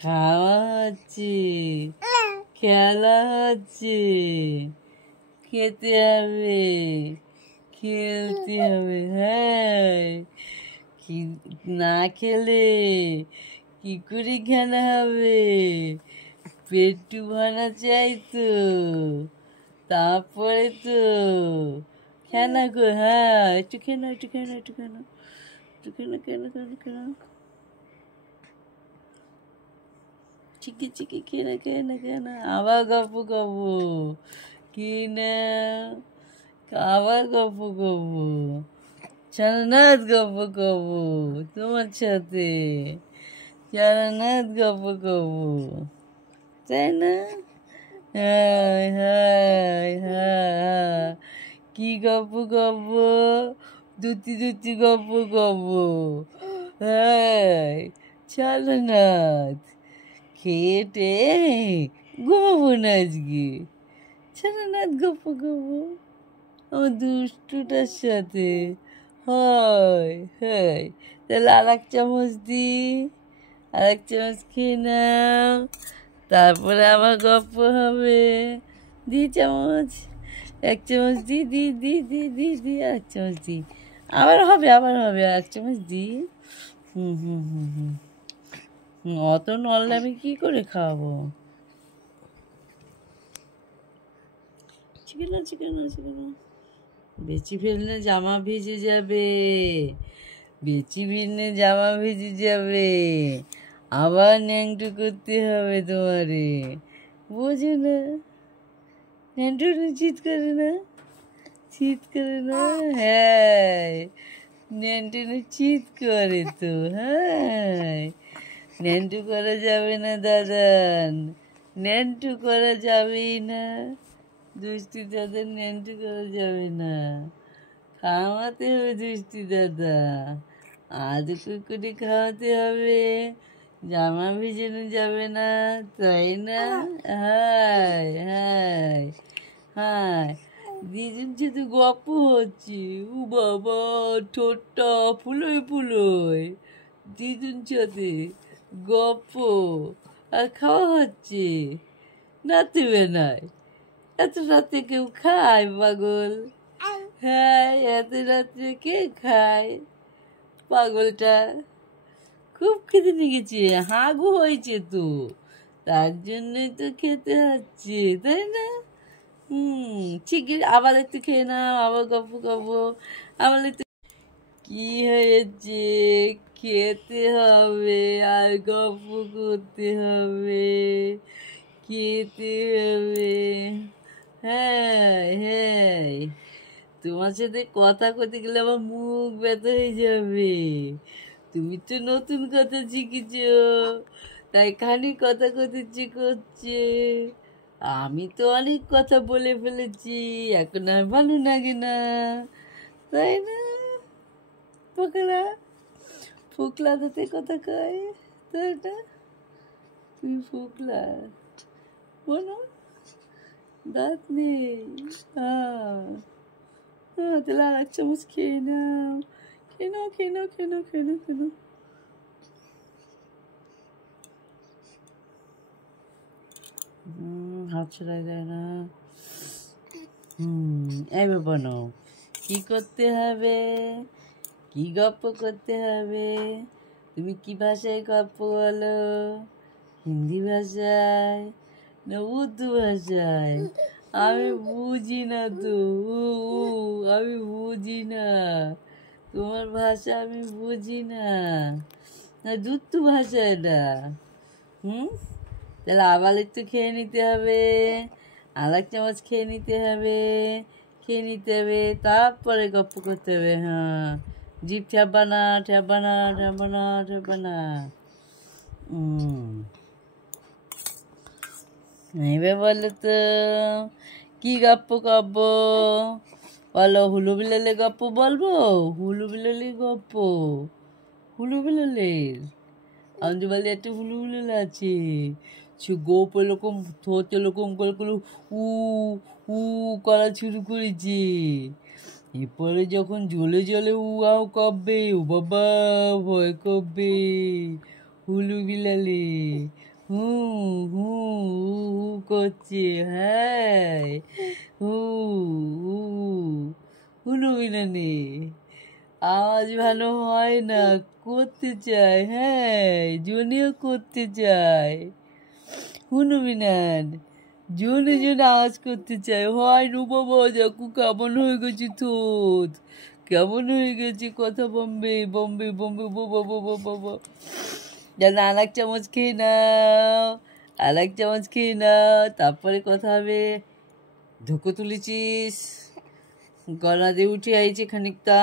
খাওয়া হচ্ছে, খেলা হচ্ছে, খেতে হবে, খেলতে হবে। হ্যাঁ, কি না খেলে কি করে খেলা হবে? পেটু ভানা চাই তো, তারপরে তো খেলা কর। হ্যাঁ, একটু খেলো, একটু খেলো, একটু খেলো, একটু খেলো, খেলো, খেলো, খেলো। চিকি চিকি খেয়ে খেয়ে আবার গপ্প করবো কি না, আবার গপ্প করবো, সারানাথ গপ্প করবো তোমার সাথে, সারানাথ গপ্প করবো, তাই না? হায় হায় হায়, কি গপ্প করবো? দুটি দুটি গপ্প করবো। হায় সারানাথ, খেটে ঘুমাবো না আজকে, সারানাথ গপ্প করবো আমার দুষ্টুটার সাথে। হয় হয়, তাহলে আর এক চামচ দি, আর এক চামচ খেয়ে নাও, তারপরে আবার গপ্প হবে। দি চামচ, এক চামচ দি দি দি দি দি দি, আর এক চামচ দি, আবার হবে, আবার হবে, আর এক চামচ দি। হুম হুম হুম হুম, অত নড়লে আমি কি করে খাওয়াবো? চিকেন চিকেন চিকেন, বেশি ফেললে জামা ভিজে যাবে, বেশি ফেললে জামা ভিজে যাবে, আবার ন্যাংটু করতে হবে তোমারে, বোঝো না? ন্যাংটু চিৎ করে না, চিৎ করে না? হ্যাঁ, ন্যাংটু চিৎ করে তো। হ্যাঁ, ন্যাংটু করা যাবে না দাদান, ন্যাংটু করা যাবেই না, দুষ্টি দাদা ন্যাংটু করা যাবে না, খাওয়াতে হবে দুষ্টি দাদা, আদু করে খাওয়াতে হবে, জামা ভিজানো যাবে না, তাই না? হায় হায় হায়, দুজন শুধু গপ্প হচ্ছে, ও বাবা ঠোঁটটা ফুলোয় ফুলোয়, দুজন সাথে গপ্প আর খাওয়া হচ্ছে, নাতে বেনায়। এত রাতে কেউ খায় পাগল? হ্যাঁ, এত রাত্রে কে খায়? পাগলটা খুব খেতে লেগেছে, হাগু হয়েছে তো, তার জন্যই তো খেতে হচ্ছে, তাই না? ঠিকই, আবার একটু খেয়ে নাও, আবার গপ্প করবো, আবার একটু। কি হয়েছে? খেতে হবে আর গপ্প করতে হবে, খেতে হবে। হ্যাঁ হ্যাঁ, তোমার সাথে কথা করতে গেলে আমার মুখ ব্যথা হয়ে যাবে, তুমি তো নতুন কথা শিখেছ, তাই খালি কথা করতে ইচ্ছে করছে, আমি তো অনেক কথা বলে ফেলেছি, এখন আর ভালো লাগে না, তাই না? ফোকলা, ফোকলা দাঁতে কথা কয়, তাই না? তুমি ফোকলা বলো, দাঁত নেই। হ্যাঁ হ্যাঁ, তাহলে আর এক চামচ খেয়ে নাও, খেয়ে নাও, খেয়ে নাও, খেয়ে নাও, খেয়ে নাও, খেয়ে নাও। হাত ছড়াই দেয় না। এবার বলো, কি করতে হবে, কি গপ্প করতে হবে? তুমি কি ভাষায় গপ্প বলো? হিন্দি ভাষায় না উর্দু ভাষায়? আমি বুঝি না তো, আমি বুঝি না, তোমার ভাষা আমি বুঝি না, না দুত্তু ভাষা এটা। তাহলে আবার একটু খেয়ে নিতে হবে, আর এক চামচ খেয়ে নিতে হবে, খেয়ে নিতে হবে, তারপরে গপ্প করতে হবে। হ্যাঁ, জিভ ঠেবা না, ঠেবা না, ঠেবা না, ঠেবা না। এবার বলো তো, কি গপ্প করব বলো? হুলু বিলালে গপ্প বলবো? হুলু বিলালি গপ্প, হুলু বিলালের আঞ্জুবালি একটা হুলু বিলাল আছে, সে গোপ এরকম ঠোঁট এরকম করে করে উ উ করা শুরু করেছে, এরপরে যখন জলে জলে উ আও করবে, ও বাবা ভয় করবে, হুলু বিলালে হু হু হু হু করছে, হ্যাঁ হু হু হুলু বিলালে আওয়াজ ভালো হয় না, করতে চায়, হ্যাঁ জোনেও করতে চায়। হুনুমিনান জোনে জোনে আওয়াজ করতে চায়, হয় নু বাবা দেখো কেমন হয়ে গেছে থোত, কেমন হয়ে গেছে কথা বম্বে বম্বে বম্বে বাবা বাবা বাবা। যেন আর এক চামচ খেয়ে নাও, আর এক চামচ খেয়ে নাও, তারপরে কথা হবে। ঢুকো তুলেছিস, গলা দিয়ে উঠে আইছে খানিকটা।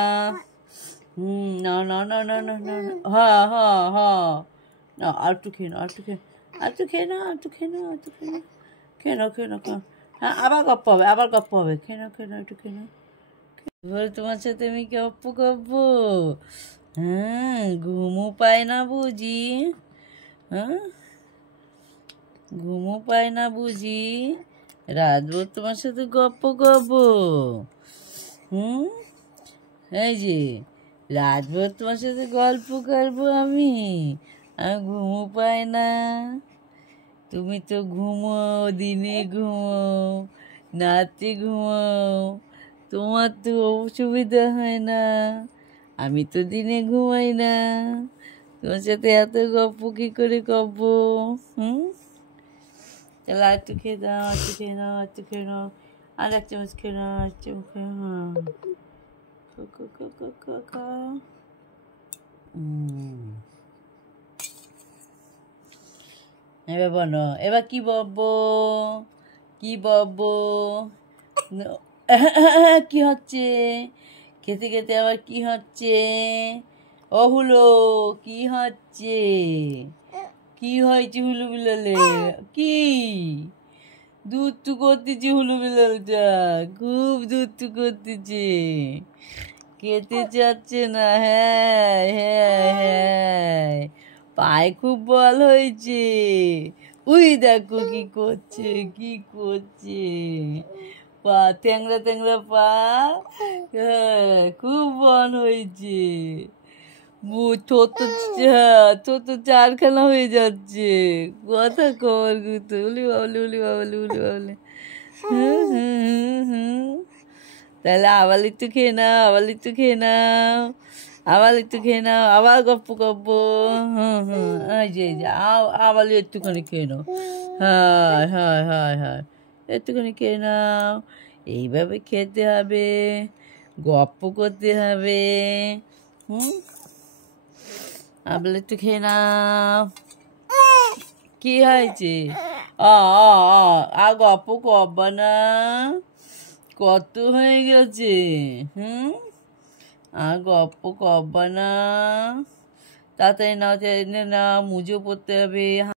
না না না না না না না, হ্যাঁ হ্যাঁ হ্যাঁ, না আর একটু খেয়ে নাও, আর একটু খেয়ে, আর একটু খেয়ে নাও, আর একটু খেয়ে নাও, আর একটু খেয়ে নাও, খেয়ে নাও খেয়ে নাও খেয়ে নাও। হ্যাঁ আবার গপ্প হবে, আবার গপ্প হবে, খেয়ে নাও খেয়ে নাও, একটু খেয়ে নাও। এবার তোমার সাথে আমি গপ্প করবো? হ্যাঁ ঘুমও পায় না বুঝি, হ্যাঁ ঘুমও পায় না বুঝি, রাতভর তোমার সাথে গপ্প করবো? এই যে রাতভর তোমার সাথে গল্প করবো আমি, আর ঘুমও পাই না। তুমি তো ঘুমোও, দিনে ঘুমোও, রাতে ঘুমোও, তোমার তো অসুবিধা হয় না, আমি তো দিনে ঘুমাই না, তোমার সাথে এত গপ্প কী করে করবো? তাহলে আর একটু খেয়ে দাও, আর একটু খেয়ে নাও, আর একটু খেয়ে নাও, আর এক চামচ খেয়ে নাও, আর এক চামচ খেয়ে নাও। এবার বলো, এবার কি বলবো, কি বলবো? কি হচ্ছে খেতে খেতে, আবার কি হচ্ছে? ও হুলো কি হচ্ছে, কি হয়েছে হুলু বিলালে? কি দুধটু করতেছে হুলু বিলালটা, খুব দুধটু করতেছে, খেতে চাচ্ছে না। হ্যাঁ হ্যাঁ হ্যাঁ, পায়ে খুব বল হয়েছে, উই দেখো কি করছে, কি করছে, পা ট্যাংরা ট্যাংরা পা, হ্যাঁ খুব বল হয়েছে, ছোট ছোট চারখানা হয়ে যাচ্ছে, কথা খবর কিন্তু উলি বাবলি উলি বাবলি উলি বাবলি। তাহলে আবার একটু খেয়ে নাও, আবার একটু খেয়ে নাও, আবার একটু খেয়ে নাও, আবার গপ্প গপ্প। এই যে আবার একটুখানি খেয়ে নাও, হ্যাঁ হ্যাঁ হ্যাঁ হ্যাঁ, একটুখানি খেয়ে নাও। এইভাবে খেতে হবে, গপ্প করতে হবে। আবার একটু খেয়ে নাও। কি হয়েছে? আর গপ্প করবা না, কত হয়ে গেছে, আর গপ্প করবা না, তাড়াতাড়ি নাও, মুজো পড়তে হবে।